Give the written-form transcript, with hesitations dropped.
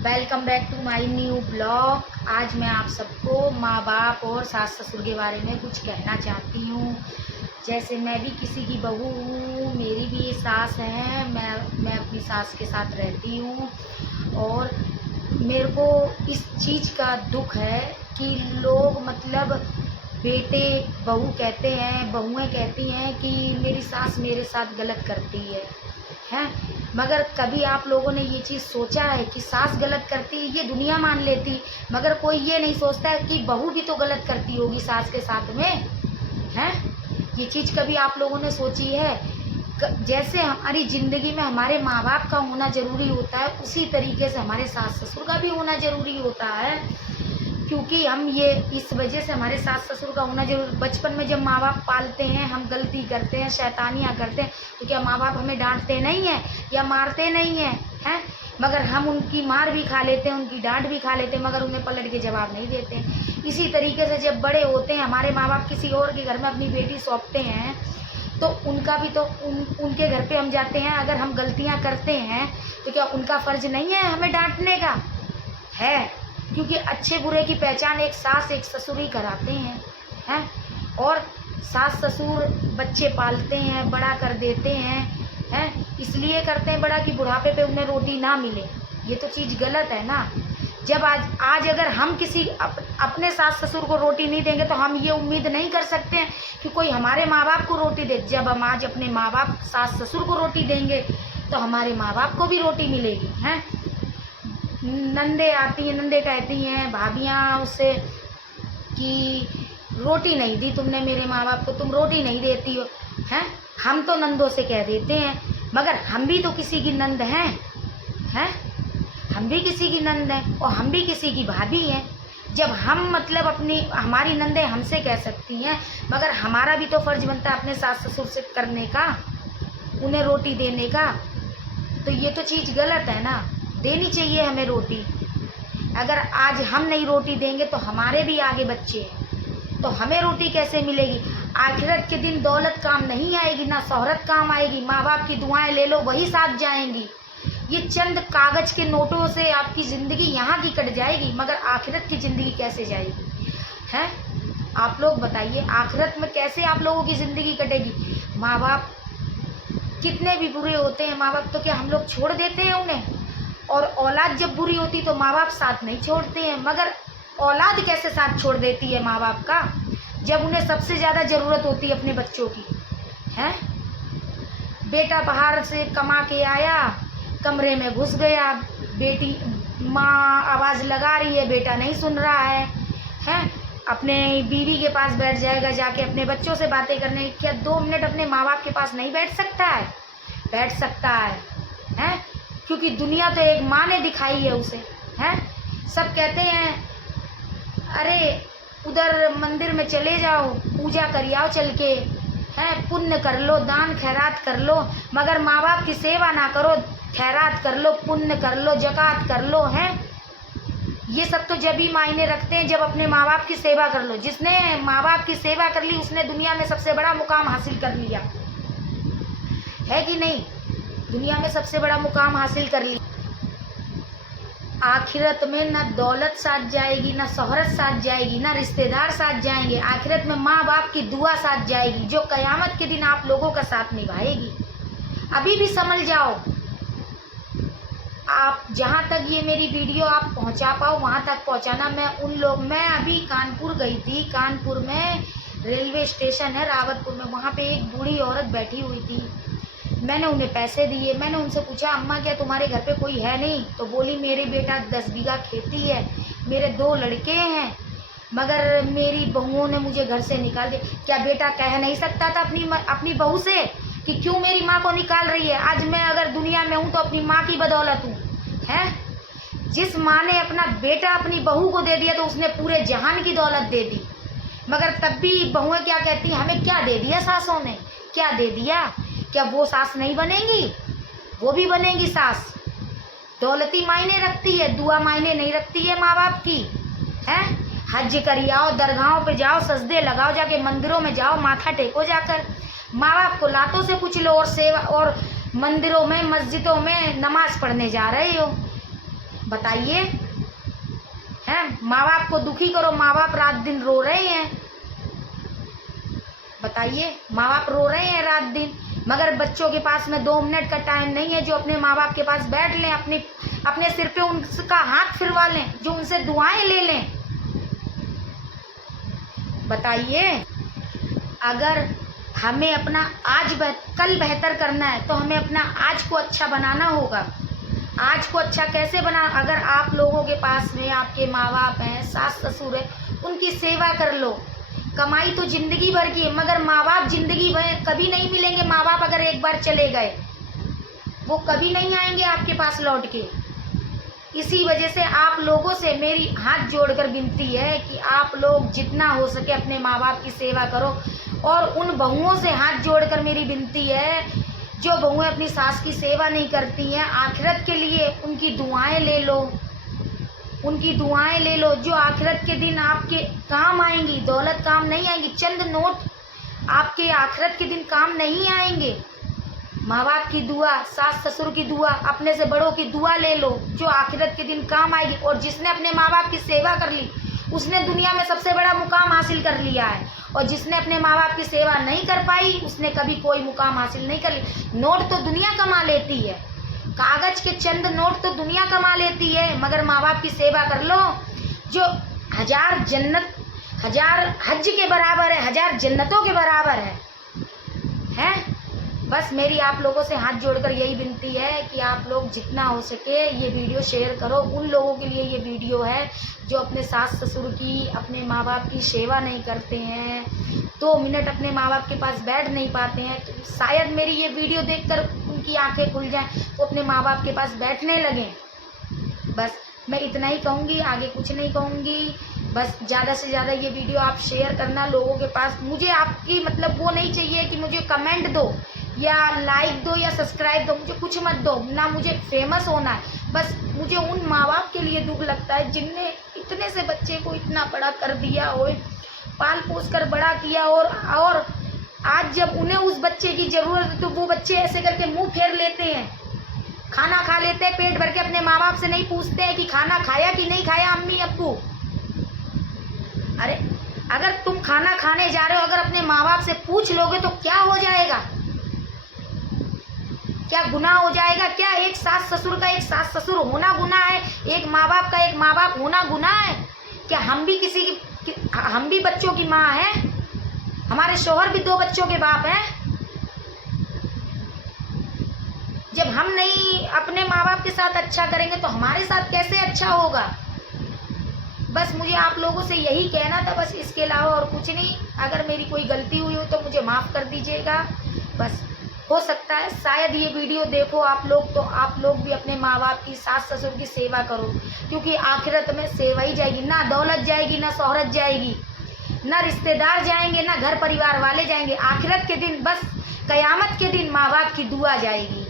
Welcome back to my new blog. आज मैं आप सबको माँ बाप और सास ससुर के बारे में कुछ कहना चाहती हूँ। जैसे मैं भी किसी की बहू हूँ, मेरी भी सास है, मैं अपनी सास के साथ रहती हूँ और मेरे को इस चीज़ का दुख है कि लोग मतलब बेटे बहू कहते हैं, बहुएं कहती हैं कि मेरी सास मेरे साथ गलत करती है। मगर कभी आप लोगों ने ये चीज़ सोचा है कि सास गलत करती है ये दुनिया मान लेती, मगर कोई ये नहीं सोचता है कि बहू भी तो गलत करती होगी सास के साथ में है। ये चीज़ कभी आप लोगों ने सोची है? जैसे हमारी ज़िंदगी में हमारे माँ बाप का होना ज़रूरी होता है, उसी तरीके से हमारे सास ससुर का भी होना ज़रूरी होता है। क्योंकि हम ये इस वजह से हमारे सास ससुर का होना जरूर। बचपन में जब माँ बाप पालते हैं, हम गलती करते हैं, शैतानियाँ करते हैं, तो क्या माँ बाप हमें डांटते नहीं हैं या मारते नहीं हैं? मगर हम उनकी मार भी खा लेते हैं, उनकी डांट भी खा लेते हैं, मगर उन्हें पलट के जवाब नहीं देते हैं। इसी तरीके से जब बड़े होते हैं, हमारे माँ बाप किसी और के घर में अपनी बेटी सौंपते हैं, तो उनका भी तो उनके घर पे हम जाते हैं। अगर हम गलतियाँ करते हैं तो क्या उनका फ़र्ज़ नहीं है हमें डांटने का? है, क्योंकि अच्छे बुरे की पहचान एक सास एक ससुर ही कराते हैं। और सास ससुर बच्चे पालते हैं, बड़ा कर देते हैं, इसलिए करते हैं बड़ा कि बुढ़ापे पे उन्हें रोटी ना मिले। ये तो चीज़ गलत है ना। जब आज अगर हम किसी अपने सास ससुर को रोटी नहीं देंगे तो हम ये उम्मीद नहीं कर सकते हैं कि कोई हमारे माँ बाप को रोटी दे। जब हम आज अपने माँ बाप सास ससुर को रोटी देंगे तो हमारे माँ बाप को भी रोटी मिलेगी। हैं, नंदे आती हैं, नंदे कहती हैं भाभियाँ उससे कि रोटी नहीं दी तुमने मेरे माँ बाप को, तुम रोटी नहीं देती हो। हैं, हम तो नंदों से कह देते हैं, मगर हम भी तो किसी की नंद हैं। हम भी किसी की नंद हैं और हम भी किसी की भाभी हैं। जब हम मतलब हमारी नंदें हमसे कह सकती हैं, मगर हमारा भी तो फ़र्ज़ बनता है अपने सास ससुर से करने का, उन्हें रोटी देने का। तो ये तो चीज़ गलत है ना। देनी चाहिए हमें रोटी। अगर आज हम नहीं रोटी देंगे तो हमारे भी आगे बच्चे हैं, तो हमें रोटी कैसे मिलेगी? आखिरत के दिन दौलत काम नहीं आएगी, ना शोहरत काम आएगी। माँ बाप की दुआएं ले लो, वही साथ जाएंगी। ये चंद कागज़ के नोटों से आपकी ज़िंदगी यहाँ की कट जाएगी, मगर आखिरत की ज़िंदगी कैसे जाएगी? हैं, आप लोग बताइए, आखिरत में कैसे आप लोगों की ज़िंदगी कटेगी? माँ बाप कितने भी बुरे होते हैं माँ बाप, तो क्या हम लोग छोड़ देते हैं उन्हें? और औलाद जब बुरी होती तो माँ बाप साथ नहीं छोड़ते हैं, मगर औलाद कैसे साथ छोड़ देती है माँ बाप का, जब उन्हें सबसे ज़्यादा ज़रूरत होती है अपने बच्चों की? हैं, बेटा बाहर से कमा के आया, कमरे में घुस गया, बेटी माँ आवाज़ लगा रही है, बेटा नहीं सुन रहा है, अपने बीवी के पास बैठ जाएगा जाके अपने बच्चों से बातें करने। क्या 2 मिनट अपने माँ बाप के पास नहीं बैठ सकता है? बैठ सकता है, क्योंकि दुनिया तो एक माँ ने दिखाई है उसे। हैं, सब कहते हैं अरे उधर मंदिर में चले जाओ, पूजा कर आओ चल के, हैं, पुण्य कर लो, दान खैरात कर लो, मगर माँ बाप की सेवा ना करो। खैरात कर लो, पुण्य कर लो, ज़कात कर लो। हैं, ये सब तो जब ही मायने रखते हैं जब अपने माँ बाप की सेवा कर लो। जिसने माँ बाप की सेवा कर ली उसने दुनिया में सबसे बड़ा मुकाम हासिल कर लिया, है कि नहीं? दुनिया में सबसे बड़ा मुकाम हासिल कर लिया। आखिरत में ना दौलत साथ जाएगी, ना शोहरत साथ जाएगी, ना रिश्तेदार साथ जाएंगे। आखिरत में माँ बाप की दुआ साथ जाएगी, जो कयामत के दिन आप लोगों का साथ निभाएगी। अभी भी समझ जाओ। आप जहाँ तक ये मेरी वीडियो आप पहुँचा पाओ वहाँ तक पहुँचाना। मैं अभी कानपुर गई थी। कानपुर में रेलवे स्टेशन है रावतपुर में, वहाँ पे एक बूढ़ी औरत बैठी हुई थी। मैंने उन्हें पैसे दिए। मैंने उनसे पूछा अम्मा क्या तुम्हारे घर पे कोई है नहीं? तो बोली मेरे बेटा 10 बीघा खेती है, मेरे 2 लड़के हैं, मगर मेरी बहुओं ने मुझे घर से निकाल दिया। क्या बेटा कह नहीं सकता था अपनी बहू से कि क्यों मेरी माँ को निकाल रही है? आज मैं अगर दुनिया में हूँ तो अपनी माँ की बदौलत हूँ। हैं, जिस माँ ने अपना बेटा अपनी बहू को दे दिया तो उसने पूरे जहान की दौलत दे दी, मगर तब भी बहुएं क्या कहती हैं, हमें क्या दे दिया सासों ने, क्या दे दिया? क्या वो सास नहीं बनेंगी? वो भी बनेंगी सास। दौलती मायने रखती है, दुआ मायने नहीं रखती है माँ बाप की। हैं, हज करी आओ, दरगाहों पे जाओ, सजदे लगाओ, जाके मंदिरों में जाओ, माथा टेको जाकर। माँ बाप को लातों से पूछ लो और सेवा, और मंदिरों में मस्जिदों में नमाज पढ़ने जा रहे हो। बताइए। हैं, माँ बाप को दुखी करो, माँ बाप रात दिन रो रहे हैं। बताइए, माँ बाप रो रहे हैं रात दिन, मगर बच्चों के पास में 2 मिनट का टाइम नहीं है जो अपने माँ बाप के पास बैठ लें, अपने सिर पे उनका हाथ फिरवा लें, जो उनसे दुआएं ले लें। बताइए, अगर हमें अपना कल बेहतर करना है तो हमें अपना आज को अच्छा बनाना होगा। आज को अच्छा कैसे बना? अगर आप लोगों के पास में आपके माँ बाप हैं, सास ससुर है, उनकी सेवा कर लो। कमाई तो जिंदगी भर की है, मगर माँ बाप जिंदगी भर कभी नहीं मिलेंगे। माँ बाप अगर एक बार चले गए, वो कभी नहीं आएंगे आपके पास लौट के। इसी वजह से आप लोगों से मेरी हाथ जोड़कर विनती है कि आप लोग जितना हो सके अपने माँ बाप की सेवा करो। और उन बहुओं से हाथ जोड़कर मेरी विनती है, जो बहुएं अपनी सास की सेवा नहीं करती हैं, आखिरत के लिए उनकी दुआएं ले लो, उनकी दुआएं ले लो, जो आखिरत के दिन आपके काम आएंगी। दौलत काम नहीं आएंगी, चंद नोट आपके आखिरत के दिन काम नहीं आएंगे। माँ बाप की दुआ, सास ससुर की दुआ, अपने से बड़ों की दुआ ले लो, जो आखिरत के दिन काम आएगी। और जिसने अपने माँ बाप की सेवा कर ली, उसने दुनिया में सबसे बड़ा मुकाम हासिल कर लिया है। और जिसने अपने माँ बाप की सेवा नहीं कर पाई, उसने कभी कोई मुकाम हासिल नहीं कर ली। नोट तो दुनिया कमा लेती है, कागज के चंद नोट तो दुनिया कमा लेती है, मगर माँ बाप की सेवा कर लो, जो 1000 हज के बराबर है, 1000 जन्नतों के बराबर है। बस मेरी आप लोगों से हाथ जोड़कर यही विनती है कि आप लोग जितना हो सके ये वीडियो शेयर करो। उन लोगों के लिए ये वीडियो है जो अपने सास ससुर की, अपने माँ बाप की सेवा नहीं करते हैं, 2 मिनट अपने माँ बाप के पास बैठ नहीं पाते हैं। तो शायद मेरी ये वीडियो देखकर उनकी आंखें खुल जाएं, तो अपने माँ बाप के पास बैठने लगें। बस मैं इतना ही कहूँगी, आगे कुछ नहीं कहूँगी। बस ज़्यादा से ज़्यादा ये वीडियो आप शेयर करना लोगों के पास। मुझे आपकी मतलब वो नहीं चाहिए कि मुझे कमेंट दो या लाइक दो या सब्सक्राइब दो, मुझे कुछ मत दो ना, मुझे फेमस होना है। बस मुझे उन माँ बाप के लिए दुख लगता है जिनने इतने से बच्चे को इतना बड़ा कर दिया और पाल पोस कर बड़ा किया, और आज जब उन्हें उस बच्चे की ज़रूरत है तो वो बच्चे ऐसे करके मुंह फेर लेते हैं, खाना खा लेते हैं पेट भर के, अपने माँ बाप से नहीं पूछते हैं कि खाना खाया कि नहीं खाया अम्मी अब्बू। अरे अगर तुम खाना खाने जा रहे हो, अगर अपने माँ बाप से पूछ लोगे तो क्या हो जाएगा? क्या गुनाह हो जाएगा? क्या एक सास ससुर का एक सास ससुर होना गुनाह है? एक माँ बाप का एक माँ बाप होना गुनाह है? क्या हम भी बच्चों की माँ हैं? हमारे शौहर भी 2 बच्चों के बाप हैं। जब हम नहीं अपने माँ बाप के साथ अच्छा करेंगे तो हमारे साथ कैसे अच्छा होगा? बस मुझे आप लोगों से यही कहना था, बस इसके अलावा और कुछ नहीं। अगर मेरी कोई गलती हुई हो तो मुझे माफ़ कर दीजिएगा। बस हो सकता है शायद ये वीडियो देखो आप लोग, तो आप लोग भी अपने माँ बाप की, सास ससुर की सेवा करो, क्योंकि आखिरत में सेवा ही जाएगी। ना दौलत जाएगी, ना शोहरत जाएगी, ना रिश्तेदार जाएंगे, ना घर परिवार वाले जाएंगे। आखिरत के दिन, बस कयामत के दिन माँ बाप की दुआ जाएगी।